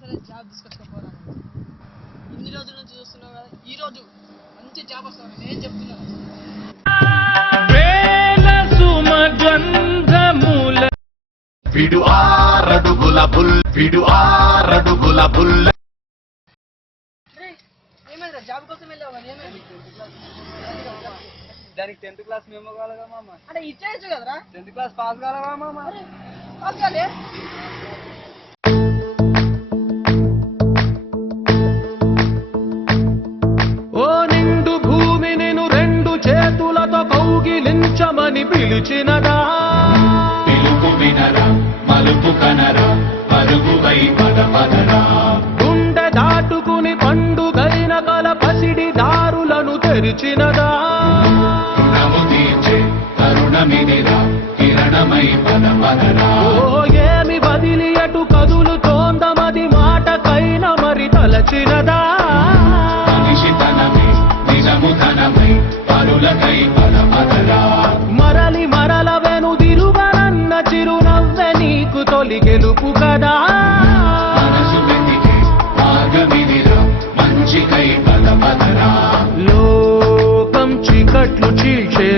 సరే జాబ్ తీసుకొచ్చుకోపోరా. ఇన్ని రోజుల నుంచి చూస్తున్నావు కదా, ఈ రోజు మంచి జాబ్ వస్తాను నేను చెప్తున్నాను. విడు ఆరడుగుల బుల్ ఏమైందిరా జాబ్ కోసం వెళ్ళావు కానీ ఏమైంది? దానికి 10th క్లాస్ మేము కావాలగా మామ. అంటే ఇచ్చేయచ్చు కదరా. 10th క్లాస్ పాస్ కావాలగా మామ. పాస్ కాలే. ఓ నిండు భూమి నేను 2 చేతులతో కౌగిలించమని పిలిచినదా, పిలుపు వినరా మలుపు కనరా పరుగువై పదపదరా, గుండె దాటుకుని పండుగైన కల పసిడి దారులను తెరిచినదా, రుణము తీర్చే తరుణమిదిరా కిరణమై పదపదరా, ఓ ఏమి వదిలి అటు కదులుతోందమది మాటకైన మరి తలచినదా, మనిషితనమై నిజముతనమై పరులకై పదపదరా, మరలి మరల వెనుదిరుగనన్న చిరునవ్వె నీకు తొలి గెలుపు కదా, మనసు వెతికే మార్గమిదిరా మంచికై పదపదరా, లోకం చీకట్లు చీల్చే